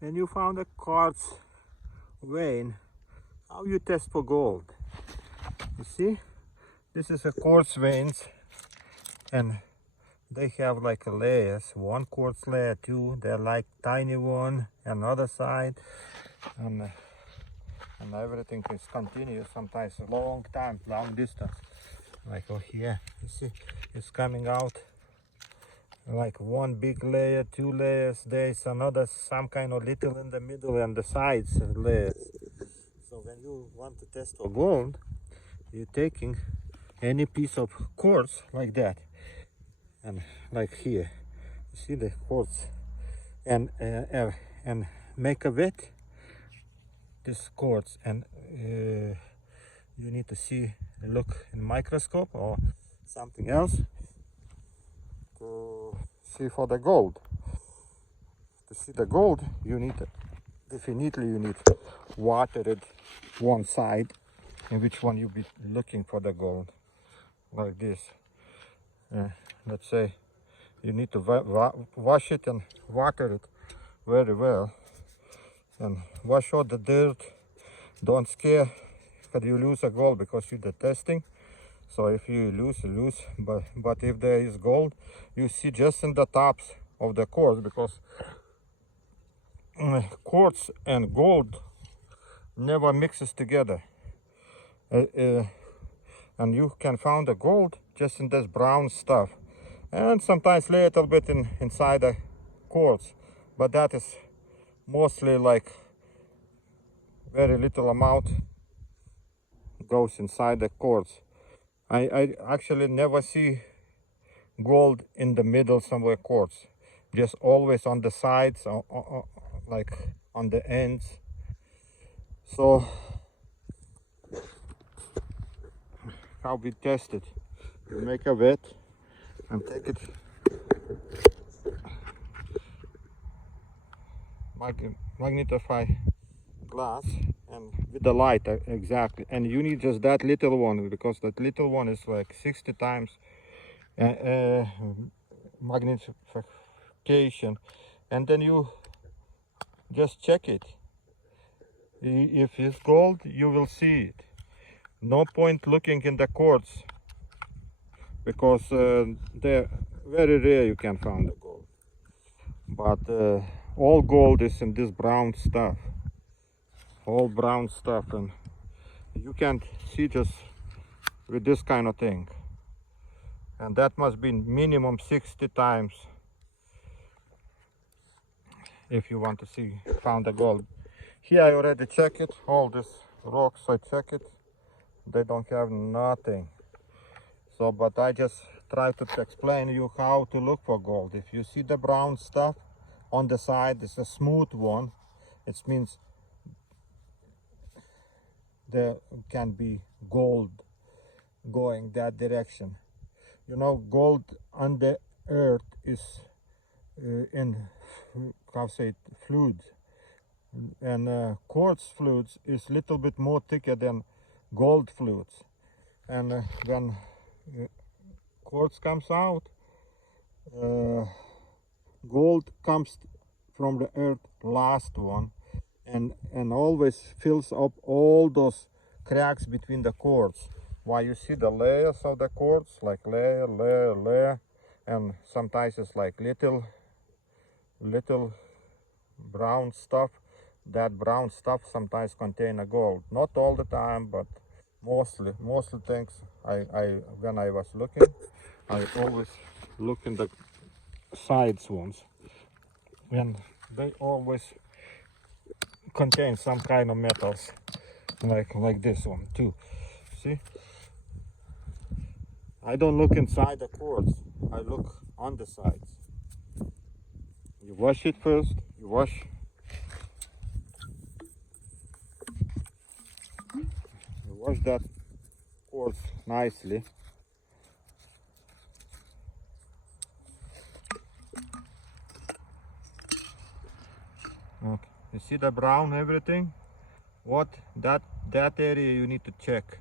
when you found a quartz vein, how you test for gold? You see, this is a quartz veins, and they have like a layers. One quartz layer, two. They're like tiny one. Another side, and everything is continuous. Sometimes a long time, long distance. Like over here, you see, it's coming out like one big layer, two layers. There's another, some kind of little in the middle and the sides layers. So when you want to test for gold, you're taking any piece of quartz like that, and like here, you see the quartz, and make a wet this quartz, and you need to see, look in microscope or something else to see for the gold. To see the gold, you need definitely you need water it one side, in which one you be looking for the gold, like this. Let's say you need to wash it and water it very well, and wash out the dirt. Don't scare that you lose a gold, because you're the testing. So if you lose, you lose. But if there is gold, you see just in the tops of the quartz, because quartz and gold never mixes together. And you can find the gold just in this brown stuff, and sometimes a little bit inside the quartz, but that is mostly like very little amount goes inside the quartz. I actually never see gold in the middle somewhere quartz, just always on the sides, like on the ends. So how we test it? You make a wet and take it, magnify glass, and with the light, exactly. And you need just that little one, because that little one is like 60 times magnification, and then you just check it. If it's gold, you will see it. No point looking in the quartz, because they're very rare, you can find the gold. But all gold is in this brown stuff, all brown stuff, and you can't see just with this kind of thing. And that must be minimum 60 times if you want to see found the gold. Here I already check it, all these rocks I check it, they don't have nothing. So, but I just try to explain you how to look for gold. If you see the brown stuff on the side, it's a smooth one, it means there can be gold going that direction. You know, gold on the earth is in, how say it, fluid, and quartz fluids is little bit more thicker than gold fluids. And when quartz comes out, gold comes from the earth last one, and always fills up all those cracks between the quartz. Why you see the layers of the quartz, like layer, and sometimes it's like little brown stuff. That brown stuff sometimes contain a gold, not all the time, but mostly things. When I was looking, I always look in the sides ones, and they always contain some kind of metals, like this one too. See, I don't look inside the quartz, I look on the sides. You wash it first, you wash that quartz nicely. Okay. You see the brown everything? What that area you need to check.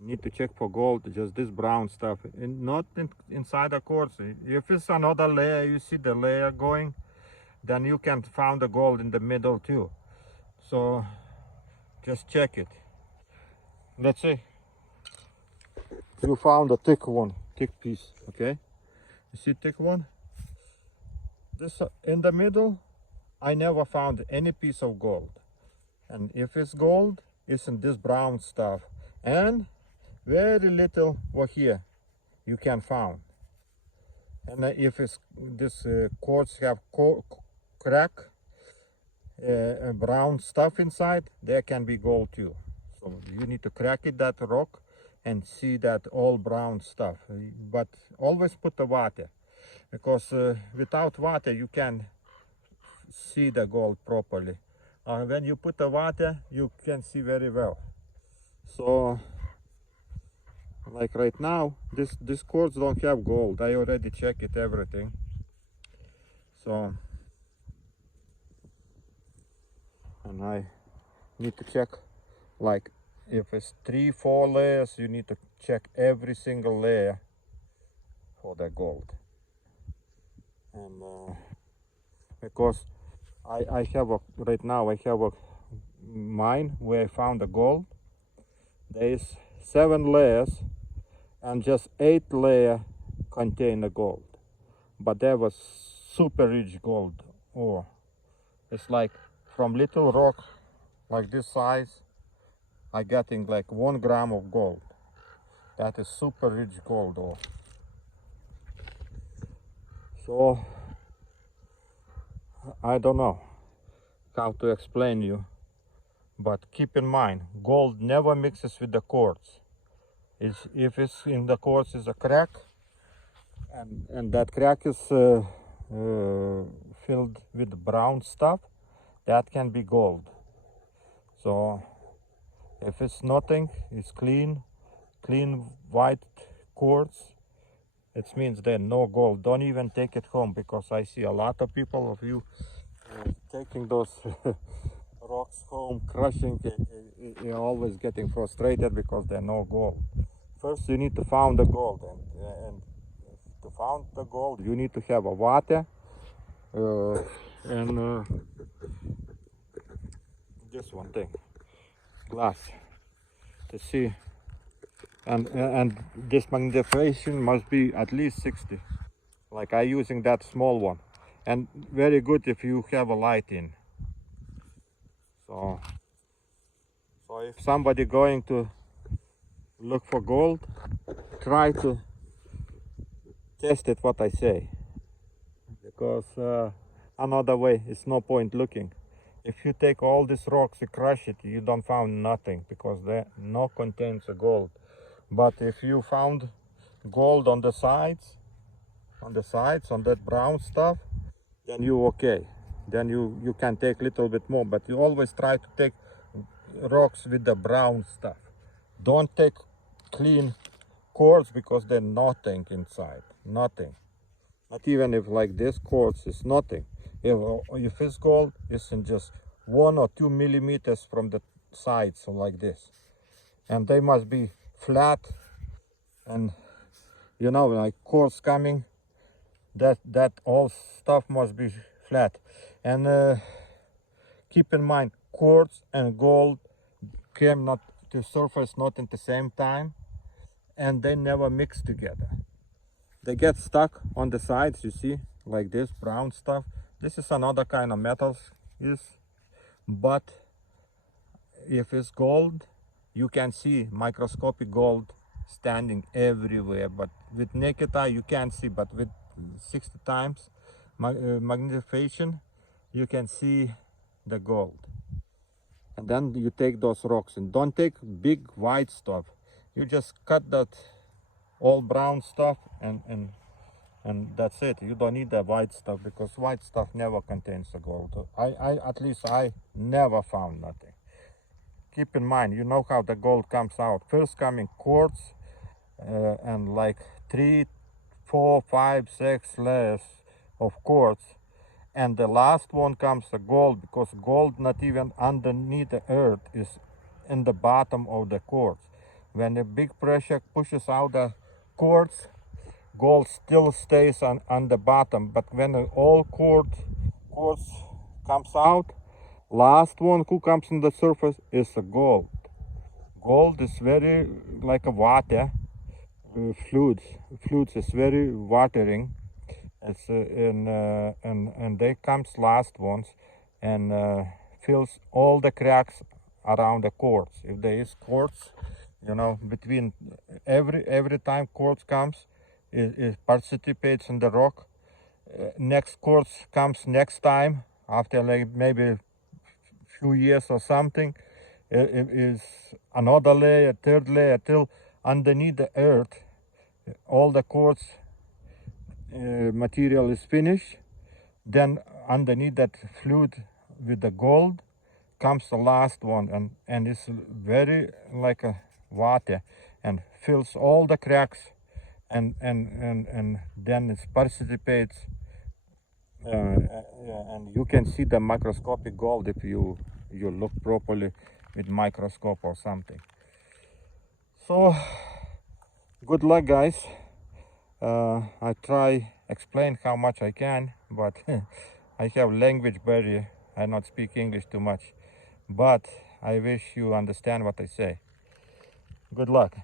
You need to check for gold, just this brown stuff, and not inside the quartz. If it's another layer, you see the layer going, then you can find the gold in the middle too. So just check it. Let's say you found a thick one, thick piece, okay? You see thick one? This in the middle, I never found any piece of gold. And if it's gold, it's in this brown stuff. And very little over here you can find. And if it's this quartz have crack, brown stuff inside, there can be gold too. So you need to crack it, that rock, and see that all brown stuff. But always put the water, because without water you can see the gold properly. When you put the water, you can see very well. So like right now, this quartz don't have gold. I already checked it, everything. So, and I need to check, like if it's 3-4 layers, you need to check every single layer for the gold. And because I have right now I have a mine where I found the gold. There is 7 layers, and just 8 layer contain the gold. But there was super rich gold ore. It's like from little rock like this size, I getting like 1 gram of gold. That is super rich gold ore. So I don't know how to explain you, but keep in mind, gold never mixes with the quartz. If it's in the quartz is a crack, and that crack is filled with brown stuff, that can be gold. So if it's nothing, it's clean white quartz, it means there's no gold. Don't even take it home, because I see a lot of people of you taking those rocks home, crushing it. You're always getting frustrated because there's no gold. First you need to find the gold, and to find the gold you need to have a water and this one thing, glass, to see, and this magnification must be at least 60, like I using that small one, and very good if you have a light in. So if somebody going to look for gold, try to test it what I say, because another way it's no point looking. If you take all these rocks, you crush it, you don't find nothing, because there no contains a gold. But if you found gold on the sides, on that brown stuff, then you okay. Then you can take a little bit more, but you always try to take rocks with the brown stuff. Don't take clean quartz, because there's nothing inside, nothing. Not even if like this quartz is nothing. If it's gold, it's in just 1 or 2 millimeters from the sides, so like this. And they must be flat, and you know, like quartz coming, that all stuff must be flat. And keep in mind, quartz and gold came not to surface not at the same time, and they never mix together. They get stuck on the sides, you see, like this brown stuff. This is another kind of metals, but if it's gold, you can see microscopic gold standing everywhere. But with naked eye you can't see, but with 60 times magnification you can see the gold. And then you take those rocks, and don't take big white stuff. You just cut that all brown stuff, and that's it. You don't need the white stuff, because white stuff never contains the gold. At least I never found nothing. Keep in mind, you know how the gold comes out. First coming quartz, and like 3, 4, 5, 6 layers of quartz, and the last one comes the gold, because gold not even underneath the earth, is in the bottom of the quartz. When the big pressure pushes out the quartz, gold still stays on the bottom. But when all quartz comes out, last one who comes on the surface is the gold. Gold is very like a water fluids. Fluids is very watering. It's and they comes last ones and fills all the cracks around the quartz. If there is quartz, you know, between every time quartz comes, it participates in the rock. Next quartz comes next time after like maybe few years or something. It is another layer, third layer, till underneath the earth, all the quartz material is finished. Then underneath that fluid with the gold comes the last one, and it's very like a water and fills all the cracks, and then it participates, and you can see the microscopic gold if you look properly with microscope or something. So good luck, guys. I try explain how much I can, but I have language barrier. I not speak English too much, but I wish you understand what I say. Good luck.